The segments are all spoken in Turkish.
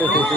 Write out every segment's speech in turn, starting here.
Allah.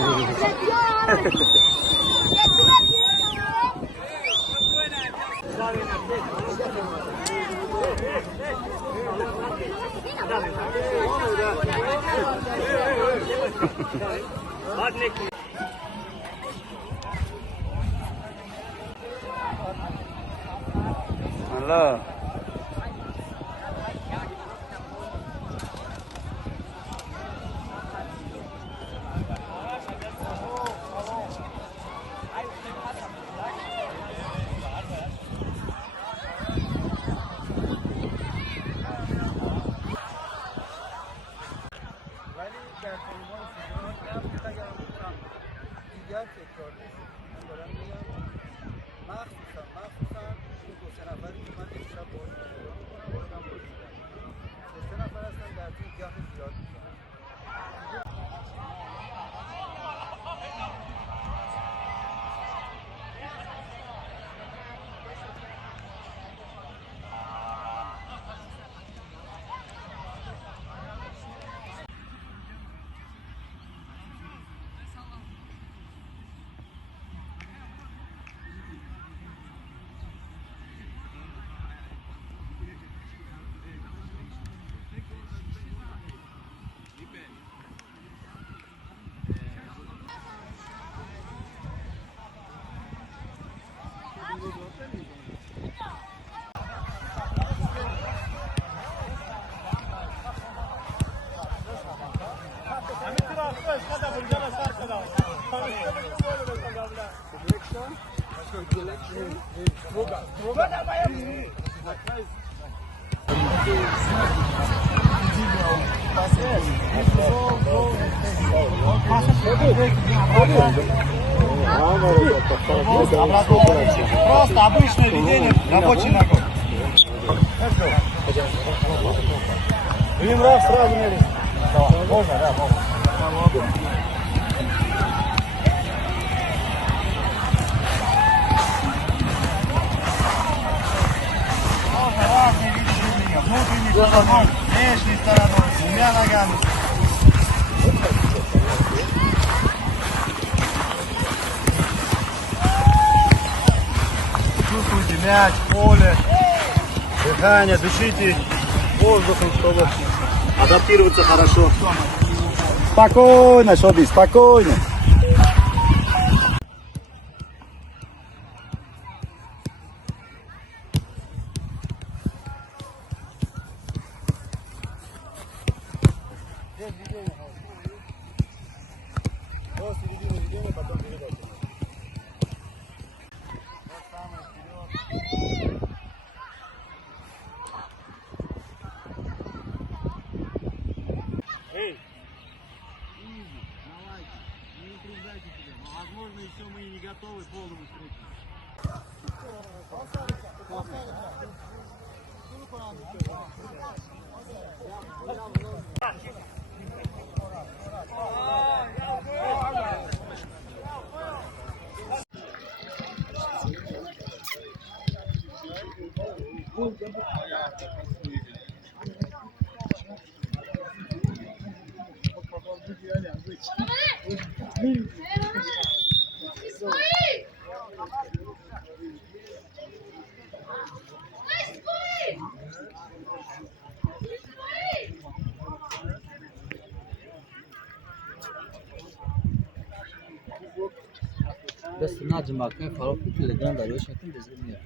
Просто обычное ведение рабочей ногой. Блин, раз сразу на лист. Можно, да, можно. Можно разные виды движения. Внутренней стороной, внешней стороной, двумя ногами. Чувствуйте мяч, поле, дыхание, дышите воздухом, чтобы адаптироваться хорошо. Спокойно, Шоби, спокойно. До середины ведения, потом передача. Эй! Давайте, не утруждайте себя. Возможно, еще мы и не готовы к полному встрече. بس ناجم باقي خلاص كل اللي جنب الوش هتم بزمية.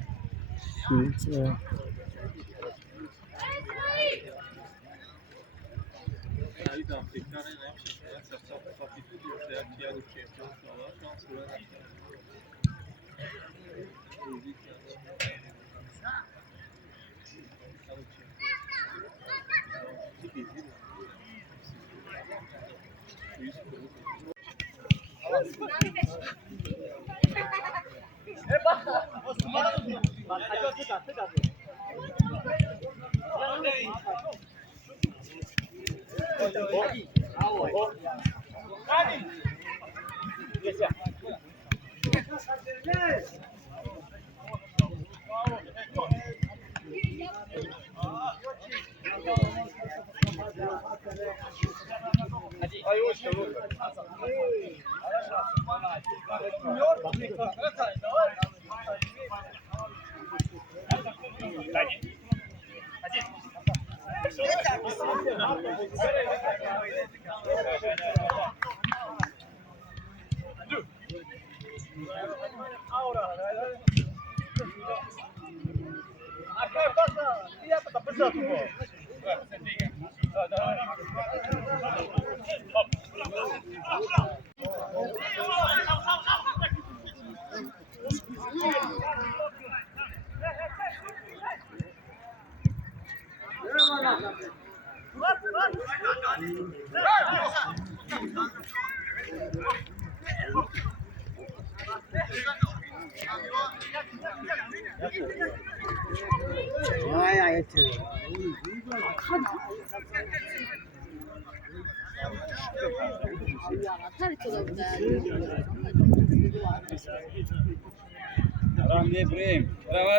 Grande Ibrahim. Bravo.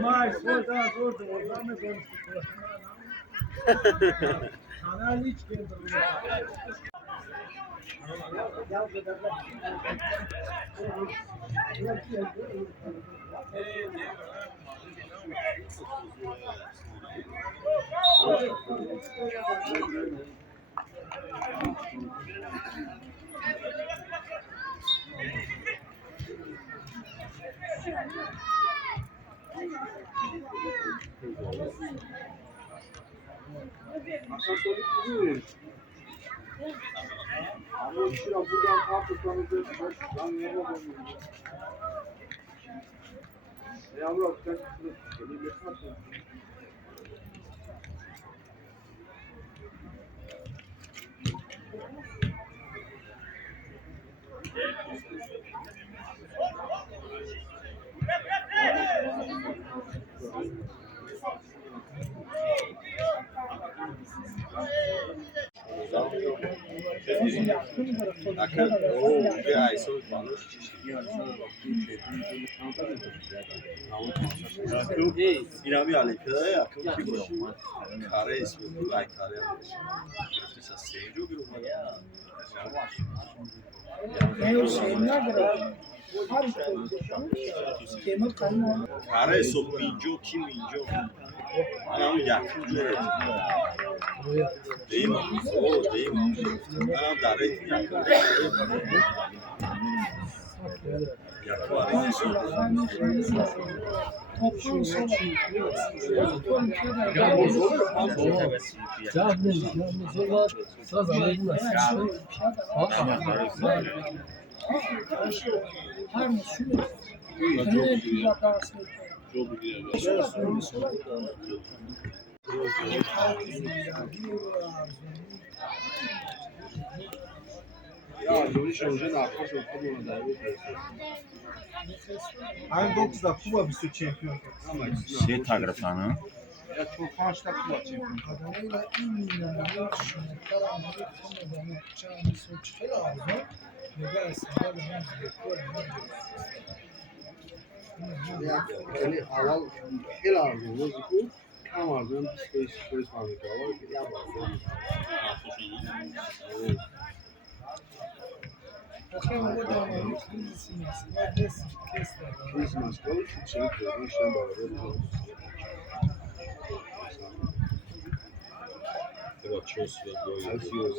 Mais, oradan mı konuştuk? Kanal hiç geldi. Ama şura buradan kapatmanızı ben yapamam. Yavrum sen beni geçmezsin. اینم یه علیکه yakın ki bu. Kare ismi bu. Ay kare. Mesela seyirci bir umar. Kare sob minjo ki minjo. Anam yakın göre. Değil mi? O değil mi? Anam davet yakın. Yakın var. Ya Loris hoje na coisa como da Aynı 9'da Kuba bir sürü şampiyon. Şey tagrafanı. Ya çok kaçta Kuba şampiyon. Ele aval el ağzı bu tam ağzından psikolojik fabrika var. Ya bak. Christmas coach için kuruluşun bağlı. Evet, çok sıcak böyle. Asıyor.